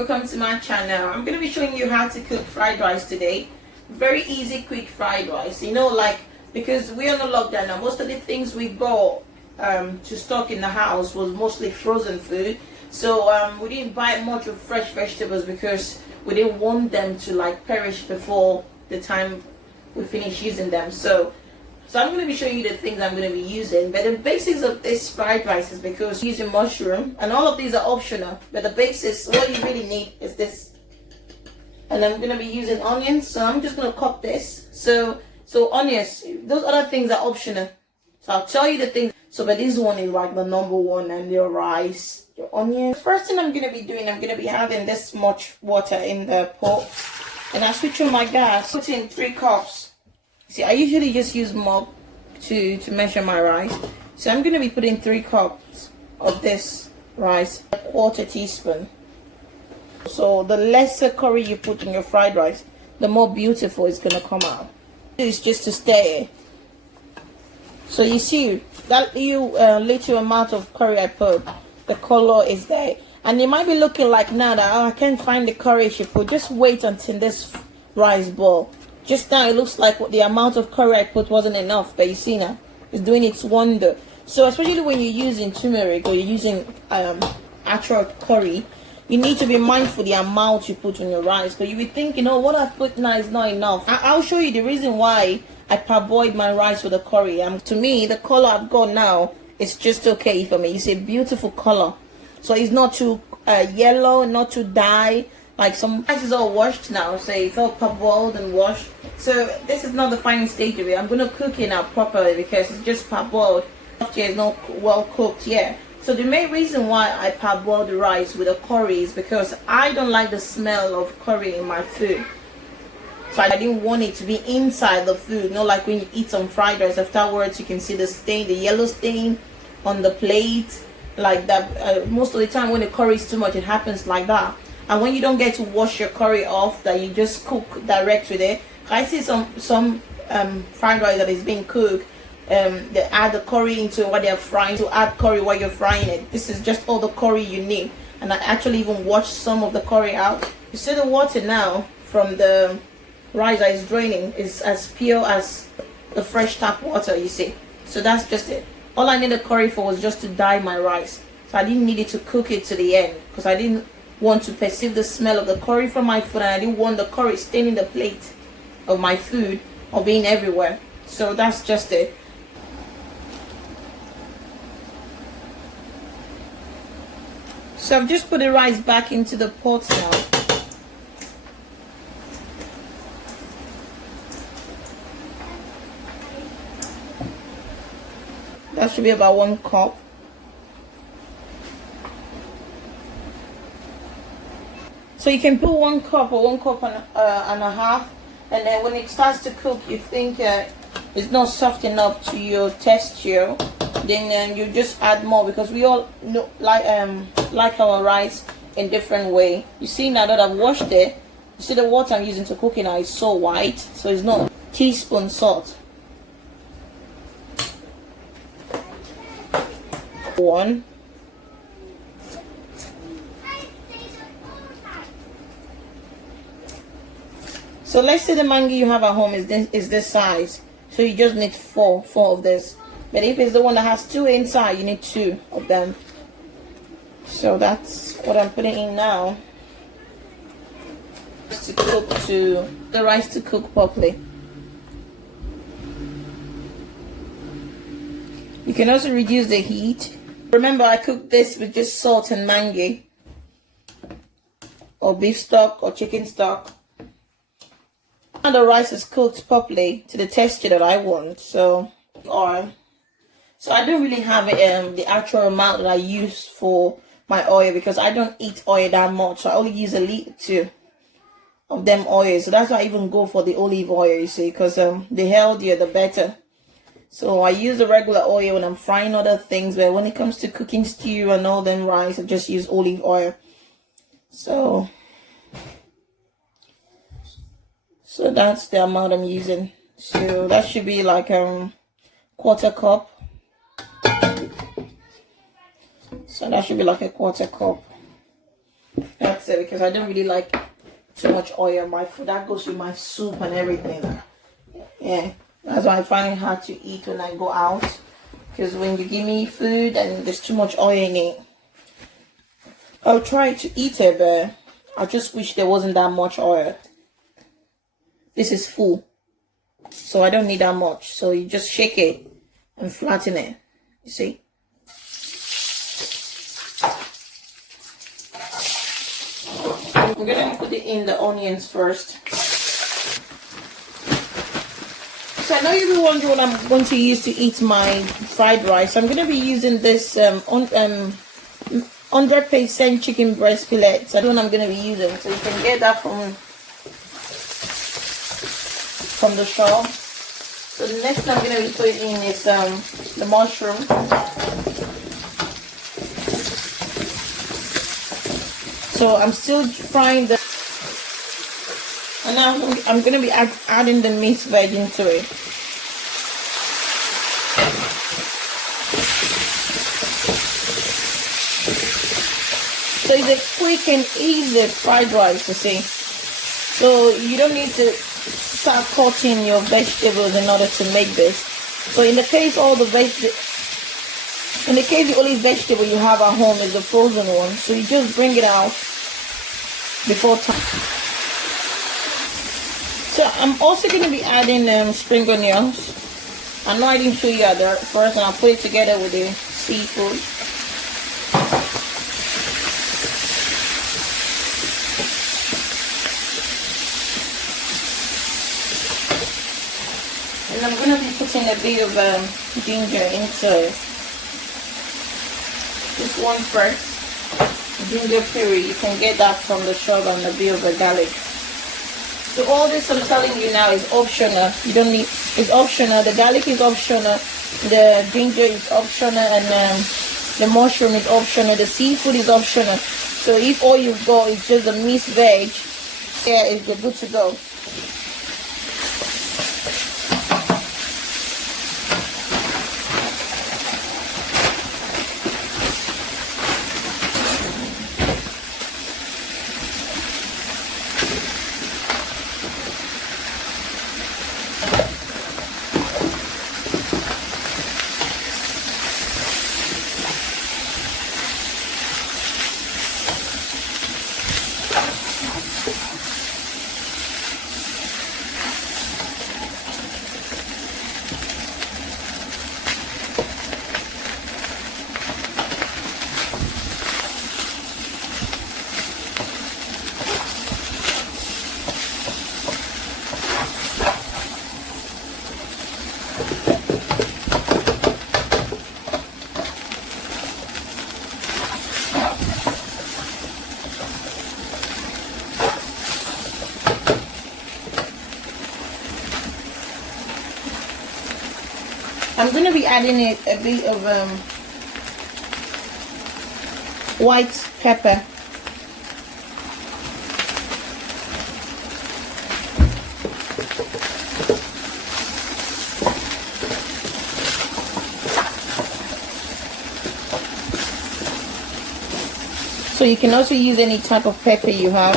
welcome to my channel. I'm going to be showing you how to cook fried rice today. Very easy, quick fried rice. You know, like, because we're on a lockdown now, most of the things we bought to stock in the house was mostly frozen food. So we didn't buy much of fresh vegetables because we didn't want them to like perish before the time we finish using them. So I'm going to be showing you the things I'm going to be using. But the basics of this fried rice is because we're using mushroom, and all of these are optional. But the basics, what you really need is this. And I'm going to be using onions, so I'm just going to cut this. So onions, those other things are optional. So I'll tell you the things. So but this one is like the number one, and your rice, your onion. First thing I'm going to be doing, I'm going to be having this much water in the pot. And I switch on my gas, put in 3 cups. See, I usually just use mug to measure my rice. So I'm going to be putting 3 cups of this rice, a 1/4 teaspoon. So the lesser curry you put in your fried rice, the more beautiful it's going to come out. It's just to stir it. So you see, that little amount of curry I put, the color is there. And it might be looking like now that, oh, I can't find the curry she put. Just wait until this rice boil. Just now it looks like the amount of curry I put wasn't enough, but you see now it's doing its wonder. So especially when you're using turmeric or you're using actual curry, you need to be mindful the amount you put on your rice. But you be thinking, oh, what I've put now is not enough. I'll show you the reason why I parboiled my rice with the curry. To me, the color I've got now is just okay for me. It's a beautiful color. So it's not too yellow, not too dye. Like some rice is all washed now, so it's all parboiled and washed. So this is not the final stage of it. I'm going to cook it now properly because it's just parboiled. It's not well cooked yet. So the main reason why I parboiled the rice with a curry is because I don't like the smell of curry in my food. So I didn't want it to be inside the food. Not like when you eat some fried rice, afterwards you can see the stain, the yellow stain on the plate. Like that. Most of the time when the curry is too much, it happens like that. And when you don't get to wash your curry off, that you just cook direct with it. I see some fried rice that is being cooked. They add the curry into what they're frying. To add curry while you're frying it. This is just all the curry you need. And I actually even washed some of the curry out. You see the water now from the rice that is draining is as pure as the fresh tap water, you see. So that's just it. All I needed curry for was just to dye my rice. So I didn't need it to cook it to the end because I didn't want to perceive the smell of the curry from my food, and I didn't want the curry staining the plate of my food or being everywhere. So that's just it. So I've just put the rice back into the pot now. That should be about 1 cup. So you can put 1 cup or 1 cup and a half, and then when it starts to cook, you think it's not soft enough to your texture, then you just add more, because we all know, like our rice in different way. You see now that I've washed it, you see the water I'm using to cook it now is so white, so it's not teaspoon salt. 1. So let's say the mango you have at home is this size, so you just need four of this. But if it's the one that has 2 inside, you need 2 of them. So that's what I'm putting in now, to cook, to the rice to cook properly. You can also reduce the heat. Remember, I cooked this with just salt and mango, or beef stock or chicken stock. And the rice is cooked properly to the texture that I want. So I don't really have the actual amount that I use for my oil, because I don't eat oil that much. So I only use a little of them oil. So that's why I even go for the olive oil, you see, because the healthier the better. So I use the regular oil when I'm frying other things, but when it comes to cooking stew and all them rice, I just use olive oil. So that's the amount I'm using. So that should be like 1/4 cup. So that should be like 1/4 cup. That's it, because I don't really like too much oil in my food. That goes with my soup and everything. Yeah, that's why I find it hard to eat when I go out, because when you give me food and there's too much oil in it, I'll try to eat it, but I just wish there wasn't that much oil. This is full, so I don't need that much. So you just shake it and flatten it. You see? I'm gonna put it in the onions first. So I know you'll be wondering what I'm going to use to eat my fried rice. I'm gonna be using this 100% chicken breast fillets. That's what I'm gonna be using. So you can get that from the shop. So the next thing I'm gonna be putting in is the mushroom. So I'm still frying and now I'm going to be adding the mixed veg into it. So it's a quick and easy fried rice, you see. So you don't need to start cutting your vegetables in order to make this. So in the case the only vegetable you have at home is the frozen one, so you just bring it out before time. So I'm also going to be adding spring onions. I know I didn't show you at the first, and I'll put it together with the seafood. And I'm going to be putting a bit of ginger into it. This one first. Ginger puree, you can get that from the shop, and a bit of the garlic. So all this I'm telling you now is optional. You don't need, it's optional. The garlic is optional, the ginger is optional, and the mushroom is optional, the seafood is optional. So if all you've got is just the mixed veg, yeah, you're good to go. I'm going to be adding a bit of white pepper. So you can also use any type of pepper you have.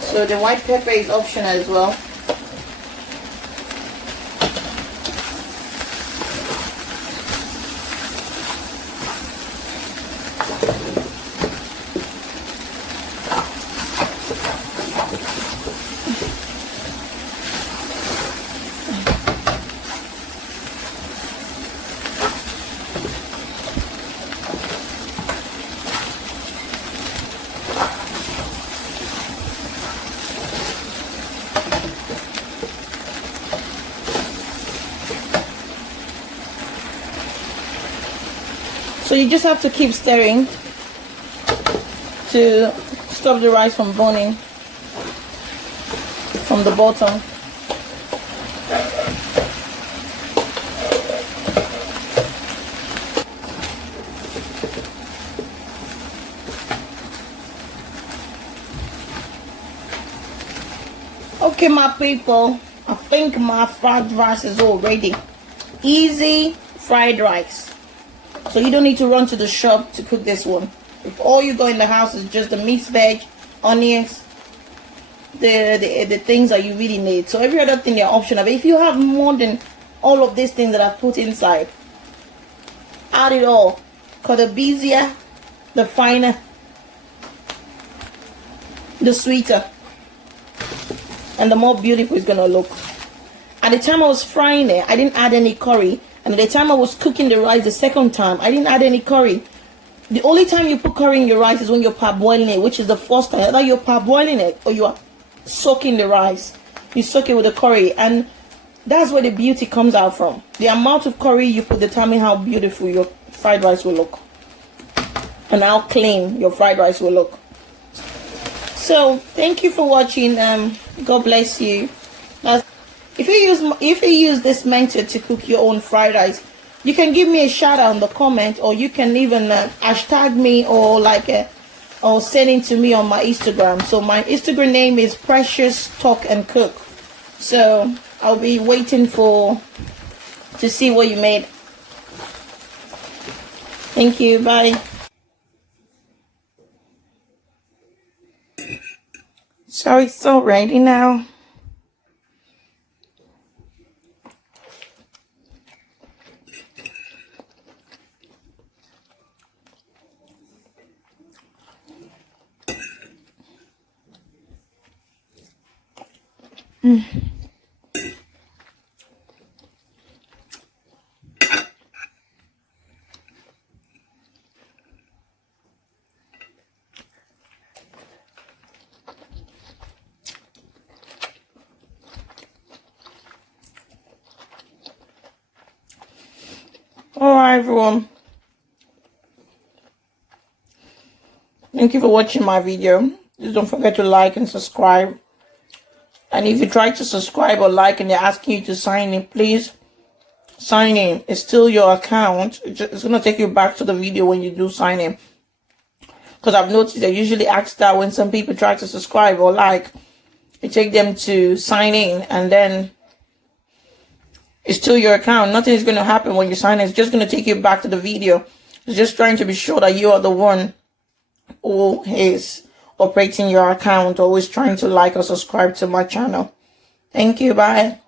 So the white pepper is optional as well. So you just have to keep stirring to stop the rice from burning from the bottom. Okay, my people, I think my fried rice is all ready. Easy fried rice. So you don't need to run to the shop to cook this one. If all you got in the house is just the mixed veg, onions, the things that you really need. So every other thing they're optional. But if you have more than all of these things that I've put inside, add it all. Because the busier, the finer, the sweeter, and the more beautiful it's gonna look. At the time I was frying it, I didn't add any curry. And at the time I was cooking the rice the second time, I didn't add any curry. The only time you put curry in your rice is when you're parboiling it, which is the first time. Either you're parboiling it or you are soaking the rice. You soak it with the curry, and that's where the beauty comes out from. The amount of curry you put determine how beautiful your fried rice will look, and how clean your fried rice will look. So thank you for watching. God bless you. If you use this method to cook your own fried rice, you can give me a shout out in the comment, or you can even hashtag me, or or send it to me on my Instagram. So my Instagram name is Precious Talk and Cook. So I'll be waiting to see what you made. Thank you. Bye. So it's all ready now. Alright everyone, thank you for watching my video. Please don't forget to like and subscribe. And if you try to subscribe or like and they're asking you to sign in, please sign in. It's still your account. It's going to take you back to the video when you do sign in. Because I've noticed they usually ask that when some people try to subscribe or like, it take them to sign in, and then it's still your account. Nothing is going to happen when you sign in. It's just going to take you back to the video. It's just trying to be sure that you are the one who is operating your account, always trying to like or subscribe to my channel. Thank you. Bye.